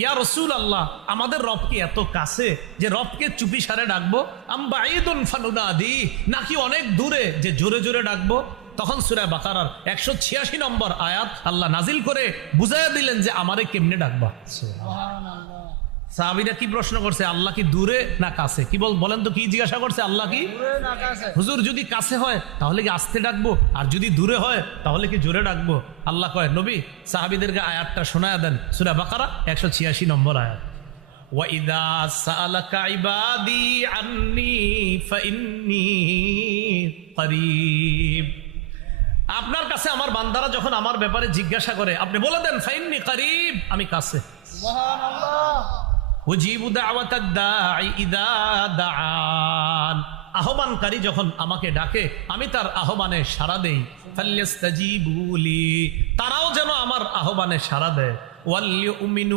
ইয়া রাসূল আল্লাহ, আমাদের রব কি এত কাছে যে রবকে চুপি সারে ডাকবো? আম বাঈদুন ফানুনাদি, নাকি অনেক দূরে যে জোরে জোরে ডাকবো? তখন সূরা বাকারার 186 নম্বর আয়াত আল্লাহ নাজিল করে বুঝাইয়া দিলেন যে আমারে কেমনে ডাকবা। সাহাবীরা কি প্রশ্ন করছে? আল্লাহ কি দূরে না কাছে? কি বলেন তো, কি জিজ্ঞাসা করছে? আল্লাহ কি হুজুর যদি কাছে হয় তাহলে কি আস্তে ডাকবো, আর যদি দূরে হয় তাহলে কি জোরে ডাকবো? আল্লাহ কয়, নবী সাহাবীদেরকে আয়াতটা শোনায়া দেন, সূরা বাকারা 186 নম্বর আয়াত। ওয়াইদা সাআলাকা ইবাদি আন্নী ফাইন্নী করিব। আপনার কাছে আমার বান্দারা যখন আমার ব্যাপারে জিজ্ঞাসা করে, আপনি বলে দেন ফাইন্নী করিব, আমি কাছে। সুবহানাল্লাহ। উজিবু দাওয়াতাদ দাঈ ইযা দাআন, আহ্বানকারী যখন আমাকে ডাকে আমি তার আহ্বানে সাড়া দেই। ফাল্যাস্তাজিবু লি, তারাও যেন আমার আহ্বানে সাড়া দেয়। ওয়াল ইউমিনু